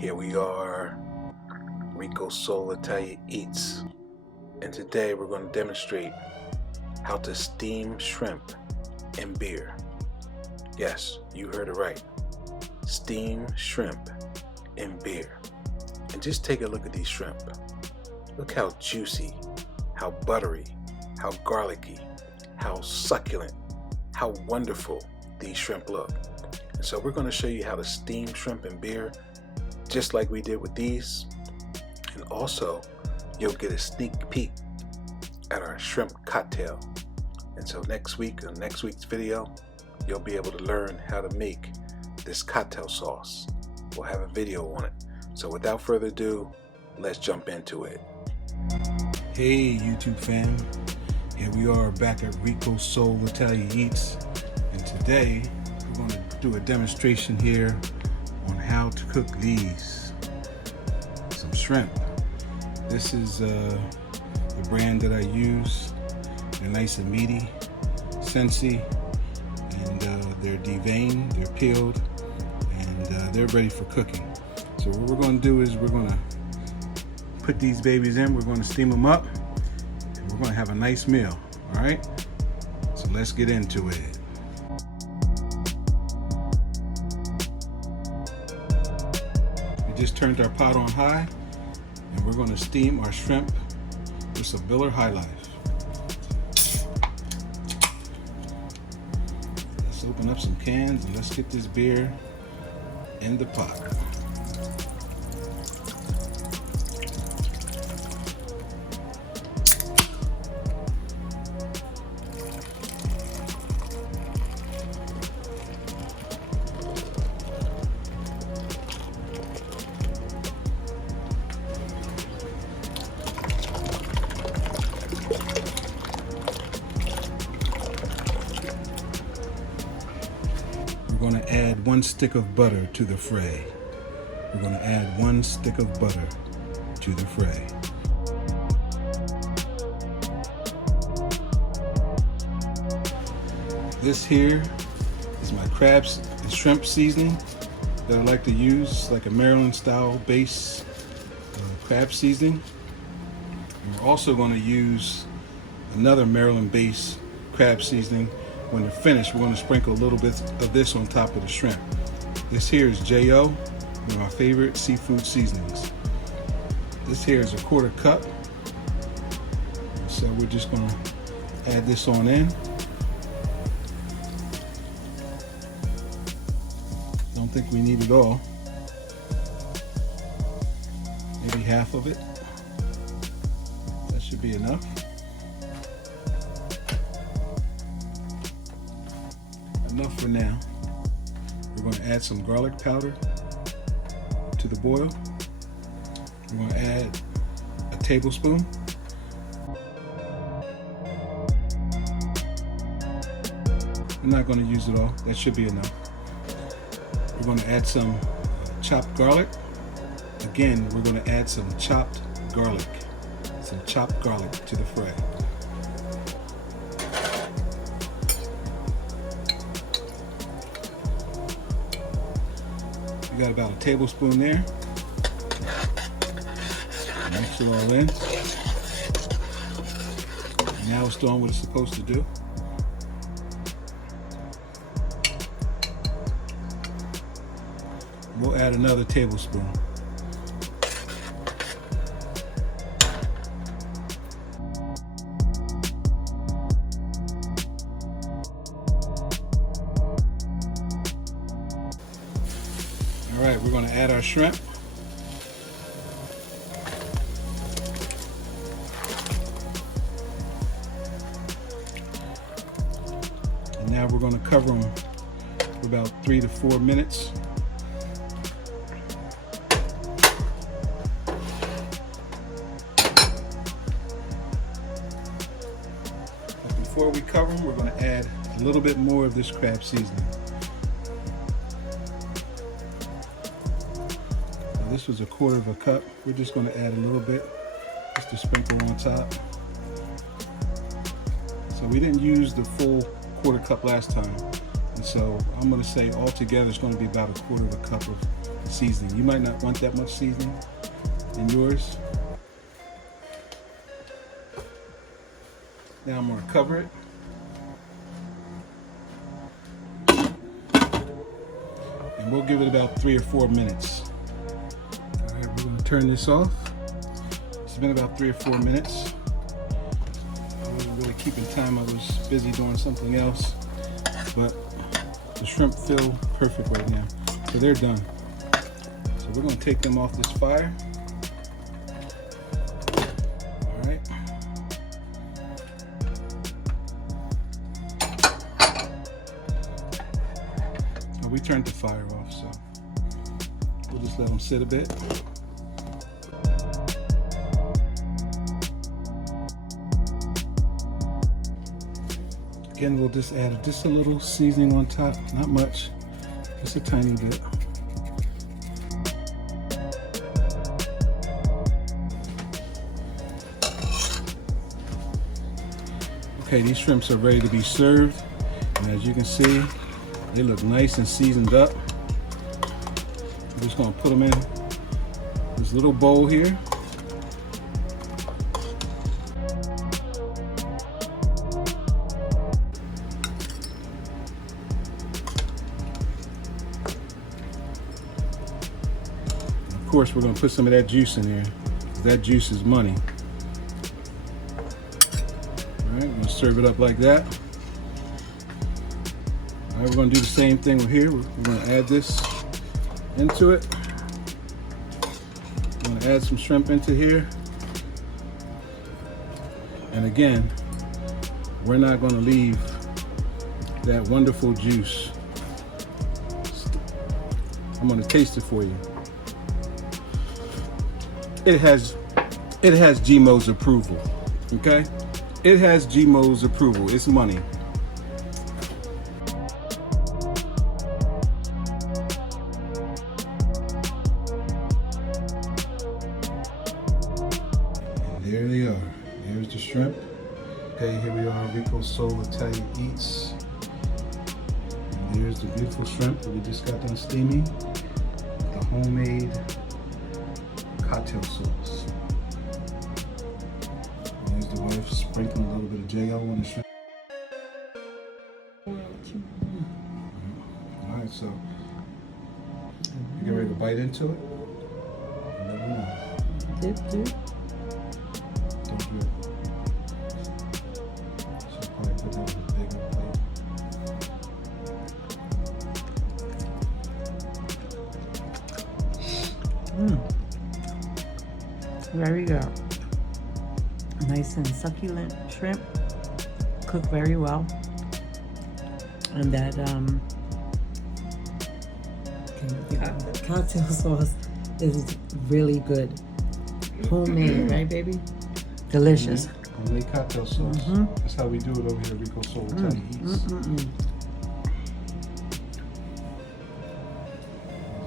Here we are, Rico Soul Italia Eats, and today we're going to demonstrate how to steam shrimp in beer. Yes, you heard it right. Steam shrimp in beer. And just take a look at these shrimp. Look how juicy, how buttery, how garlicky, how succulent, how wonderful these shrimp look. And so we're going to show you how to steam shrimp in beer, just like we did with these. And also, you'll get a sneak peek at our shrimp cocktail. And so next week, in next week's video, you'll be able to learn how to make this cocktail sauce. We'll have a video on it. So without further ado, let's jump into it. Hey YouTube fam, here we are back at Rico Soul Italia Eats, and today we're going to do a demonstration here on how to cook some shrimp. This is the brand that I use. They're nice and meaty, Sensi, and they're deveined, they're peeled, and they're ready for cooking. So what we're going to do is we're going to put these babies in, we're going to steam them up, and we're going to have a nice meal. All right, so let's get into it. We just turned our pot on high, and we're going to steam our shrimp with some Miller High Life. Let's open up some cans and let's get this beer in the pot. We're going to add 1 stick of butter to the fray. We're going to add 1 stick of butter to the fray. This here is my crabs and shrimp seasoning that I like to use. It's like a Maryland style base crab seasoning. And we're also going to use another Maryland base crab seasoning. When they're finished, we're going to sprinkle a little bit of this on top of the shrimp. This here is J.O., one of my favorite seafood seasonings. This here is a 1/4 cup. So we're just going to add this on in. Don't think we need it all. Maybe half of it. That should be enough. Enough for now. We're going to add some garlic powder to the boil. We're going to add a tablespoon. I'm not going to use it all. That should be enough. We're going to add some chopped garlic. Again, we're going to add some chopped garlic. Some chopped garlic to the fray. We got about a tablespoon there. Mix it all in. And now it's doing what it's supposed to do. We'll add another tablespoon. All right, we're going to add our shrimp. And now we're going to cover them for about 3 to 4 minutes. But before we cover them, we're going to add a little bit more of this crab seasoning. This was a 1/4 cup. We're just going to add a little bit just to sprinkle on top. So we didn't use the full 1/4 cup last time. And so I'm going to say altogether it's going to be about a 1/4 cup of seasoning. You might not want that much seasoning in yours. Now I'm going to cover it. And we'll give it about 3 or 4 minutes. All right, we're going to turn this off. It's been about 3 or 4 minutes. I wasn't really keeping time. I was busy doing something else. But the shrimp feel perfect right now. So they're done. So we're going to take them off this fire. All right. We turned the fire off, so we'll just let them sit a bit. Again, we'll just add just a little seasoning on top, not much, just a tiny bit. Okay, these shrimps are ready to be served, and as you can see, they look nice and seasoned up. I'm just going to put them in this little bowl here. Of course, we're going to put some of that juice in there. That juice is money. All right, we're going to serve it up like that. All right, we're going to do the same thing with here. We're going to add this into it. We're going to add some shrimp into here. And again, we're not going to leave that wonderful juice. I'm going to taste it for you. It has GMO's approval, okay? It has GMO's approval. It's money. There they are. There's the shrimp. Okay, here we are, Rico Soul Italia Eats. And there's the beautiful shrimp that we just got done steaming. The homemade cocktail sauce. And there's the wife sprinkling a little bit of J.O. on the shrimp. Alright, so you get ready to bite into it? You never know. Dip. Don't do it. Should probably put that on a bigger plate. Very good. Nice and succulent shrimp, cooked very well, and that cocktail sauce is really good. Homemade, right, baby? Delicious. Homemade cocktail sauce. That's how we do it over here at Rico Soul Italia Eats.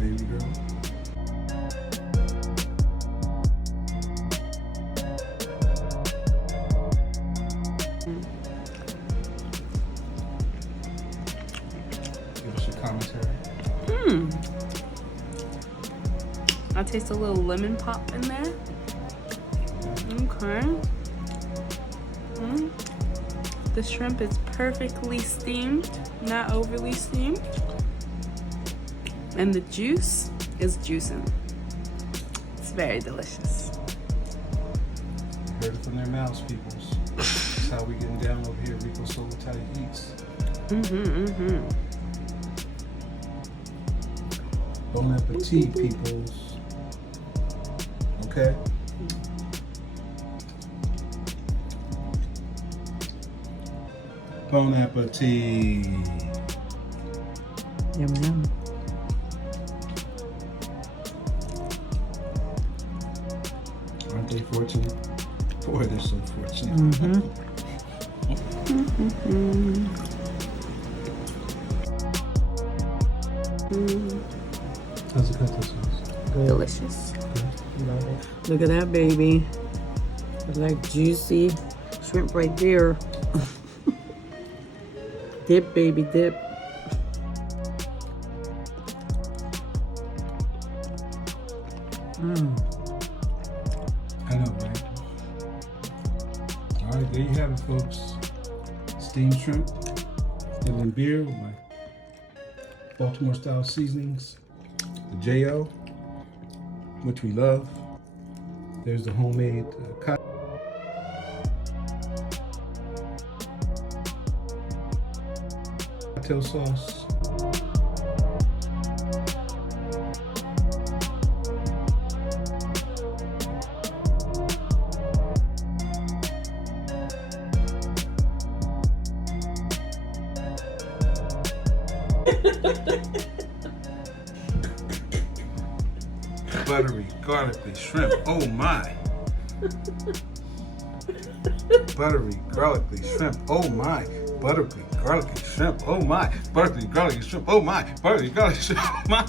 Baby girl. Give us your commentary. I taste a little lemon pop in there. Okay. The shrimp is perfectly steamed, not overly steamed. And the juice is juicing. It's very delicious. You heard it from their mouths, peoples. That's how we getting down over here at Rico Soul Italia Eats. Bon appetit, peoples. Okay? Bon appetit. Yum yum. Aren't they fortunate? Boy, they're so fortunate. How's the cocktail sauce? Delicious. Love it. Look at that, baby. It's like juicy shrimp right there. Dip, baby, dip. I know, right? All right, there you have it, folks. Steamed shrimp, dipped in beer with my Baltimore style seasonings, the J.O., which we love. There's the homemade cocktail sauce. Buttery, garlicky shrimp. Oh my! Buttery, garlicky shrimp. Oh my! Buttery, garlicky shrimp. Oh my! Buttery, garlicky shrimp. Oh my! Buttery, garlicky shrimp. Oh my!